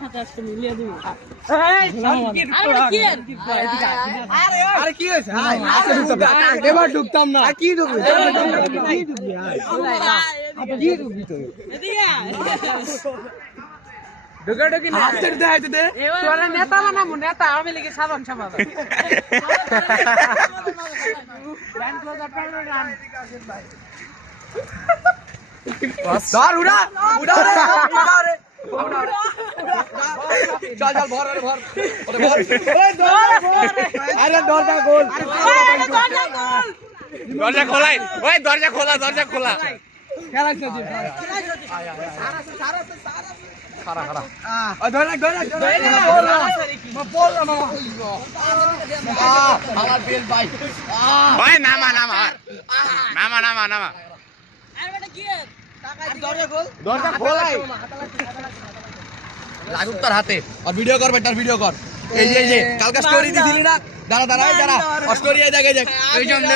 সাথে আজকে মিলিয়ে দিব। আরে কি হয়েছে? এবার ঢুকতাম না। কি ঢুকবি? কি ঢুকবি তুই? ঢুকাঢুকি না। হাত ছেড়ে দে, হাত দে। তোরা নেতা বানাবো, নেতা আমি লিখে সাধারণ সমাজ। ধর উড়া উড়া রে উড়া রে চল চল ভর রে ভর ওরে ভর আরে দরজা গোল দরজা খোলাই ওই দরজা খোলা খেলা চলছে খারা খারা ধর রাখ বল না মামা আমার বেল ভাই ওই নামা দরজা খোলাই লাগুক তোর হাতে আর ভিডিও কর বেটার ভিডিও কর এই যে কালকা স্টোরি দিছিলি না দাঁড়া স্টোরি এই দেখে এই জমনে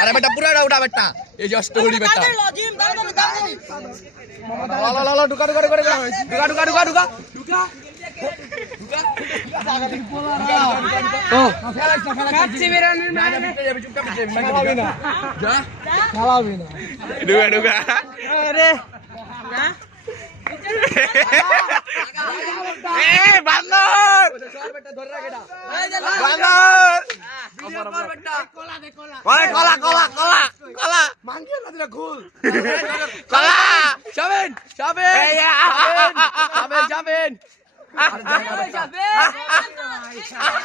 আরে বেটা পুরাটা উঠা বেটা এই যে স্টোরি বেটা লা ঢুকা ও কাচ্চি বিরিয়ানির খেলাবি না ঢুকা আরে বান্দর কলা মাঙ্গিয়ে না দিলে খুল কলা যাবেন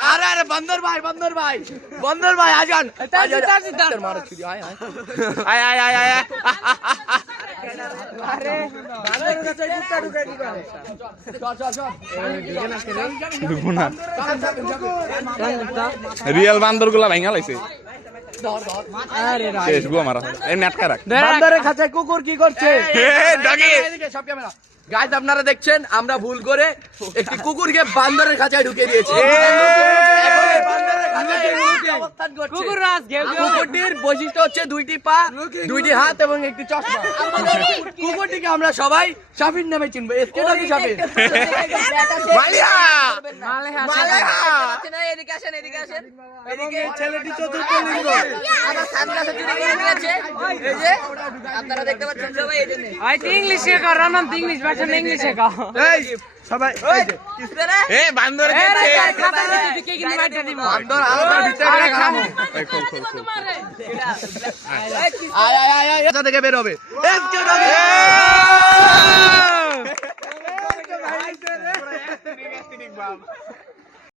আরে বন্দর ভাই আজান মারো ছুরি আয় আয় আরে বান্দরের কাছে কুত্তা ঢুকাই দিবা রিয়েল বান্দর গুলা ভাঙা লাইছে আরে শেষ গো মারা এই নাটকা রাখ বান্দরের কাছে কুকুর কি করছে ডগি সব ক্যামেরা গাইস আপনারা দেখছেন আমরা ভুল করে একটি কুকুরকে বান্দরের খাঁচায় ঢুকিয়ে দিয়েছি কুকুরটির বৈশিষ্ট্য হচ্ছে দুইটি পা দুইটি হাত এবং একটি চশমা কুকুরটিকে আমরা সবাই শাফির নামে চিনবো এসকে নাকি শাফির মালিয়া ছেলেটি চতুর্থ লিঙ্গ আপনারা দেখতে পাচ্ছেন সবাই এই জন্য ইংলিশ শেখা রানাম ইংলিশ ভাষা ইংলিশ শেখা এই সবাই এ বান্দর খাতা দিতে কে কিনে মাইটা দিব বান্দর আলাদার ভিতরে খামু আয় এটা থেকে বের হবে এসকে নাকি